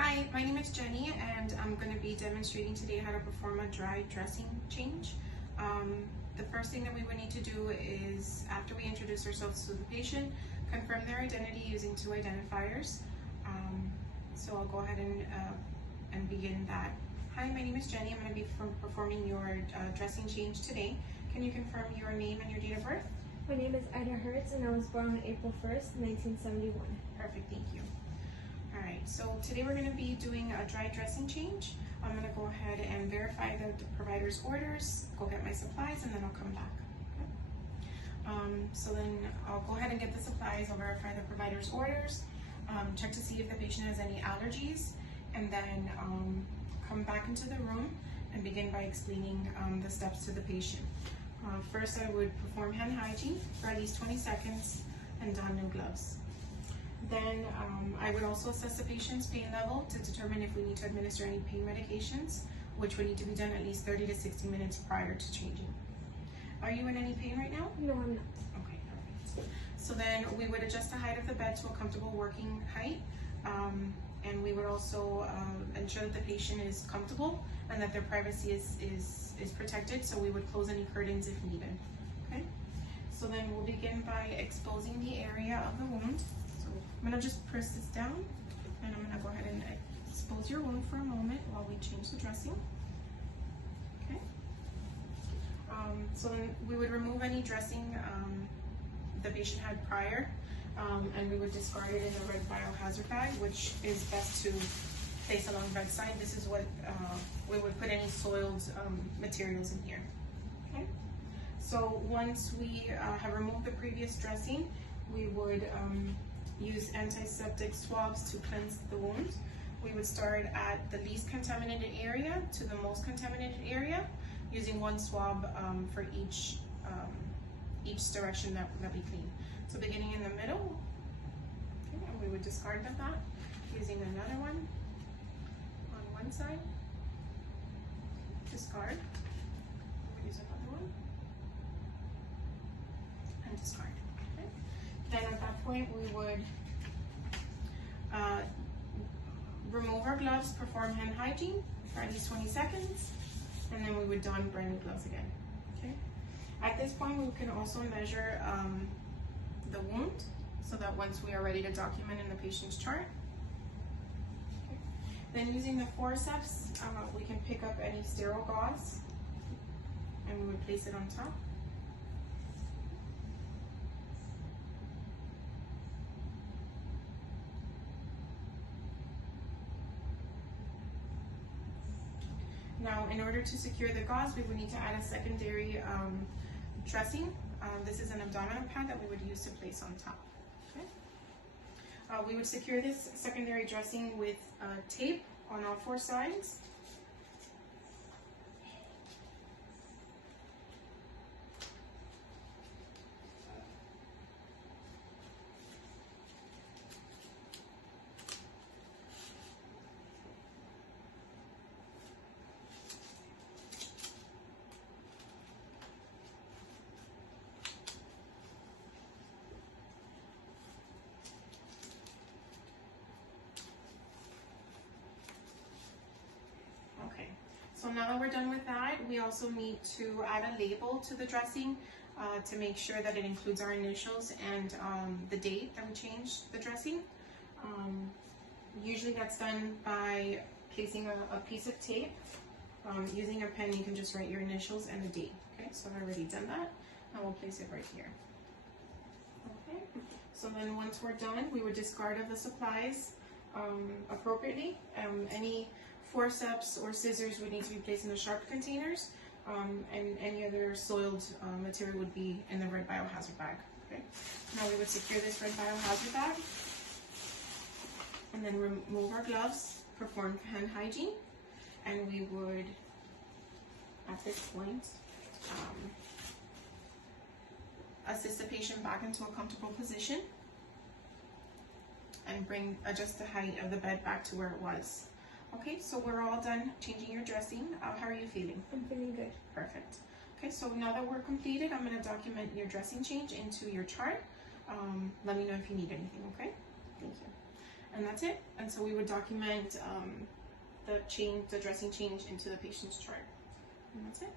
Hi, my name is Jenny and I'm going to be demonstrating today how to perform a dry dressing change. The first thing that we would need to do is, after we introduce ourselves to the patient, confirm their identity using two identifiers. So I'll go ahead and begin that. Hi, my name is Jenny. I'm going to be performing your dressing change today. Can you confirm your name and your date of birth? My name is Ida Hertz and I was born on April 1st, 1971. Perfect, thank you. Alright, so today we're going to be doing a dry dressing change. I'm going to go ahead and verify the provider's orders, go get my supplies, and then I'll come back. Okay? So then I'll go ahead and get the supplies, I'll verify the provider's orders, check to see if the patient has any allergies, and then come back into the room and begin by explaining the steps to the patient. First, I would perform hand hygiene for at least 20 seconds and don new gloves. Then I would also assess the patient's pain level to determine if we need to administer any pain medications, which would need to be done at least 30 to 60 minutes prior to changing. Are you in any pain right now? No, I'm not. Okay, perfect. So then we would adjust the height of the bed to a comfortable working height, and we would also ensure that the patient is comfortable and that their privacy is protected, so we would close any curtains if needed. Okay? So then we'll begin by exposing the area of the wound. I'm going to just press this down, and I'm going to go ahead and expose your wound for a moment while we change the dressing. Okay. So then we would remove any dressing the patient had prior, and we would discard it in a red biohazard bag, which is best to place along bedside. This is what we would put any soiled materials in here. Okay. So once we have removed the previous dressing, we would use antiseptic swabs to cleanse the wound. We would start at the least contaminated area to the most contaminated area, using one swab for each direction that we clean. So beginning in the middle, okay, and we would discard that, using another one on one side, discard, we would use another one, and discard. Then at that point, we would remove our gloves, perform hand hygiene for at least 20 seconds, and then we would don brand new gloves again. Okay. At this point, we can also measure the wound, so that once we are ready to document in the patient's chart. Okay. Then using the forceps, we can pick up any sterile gauze, and we would place it on top. Now, in order to secure the gauze, we would need to add a secondary dressing. This is an abdominal pad that we would use to place on top. Okay. We would secure this secondary dressing with tape on all four sides. So now that we're done with that, we also need to add a label to the dressing to make sure that it includes our initials and the date that we changed the dressing. Usually that's done by placing a piece of tape. Using a pen, you can just write your initials and the date. Okay, so I've already done that, and we'll place it right here. Okay, so then once we're done, we would discard of the supplies appropriately. Any forceps or scissors would need to be placed in the sharp containers, and any other soiled material would be in the red biohazard bag. Okay. Now we would secure this red biohazard bag, and then remove our gloves, perform hand hygiene, and we would, at this point, assist the patient back into a comfortable position and adjust the height of the bed back to where it was. Okay, so we're all done changing your dressing. How are you feeling? I'm feeling good. Perfect. Okay, so now that we're completed, I'm going to document your dressing change into your chart. Let me know if you need anything, okay? Thank you. and that's it. And so we would document the dressing change into the patient's chart, and that's it.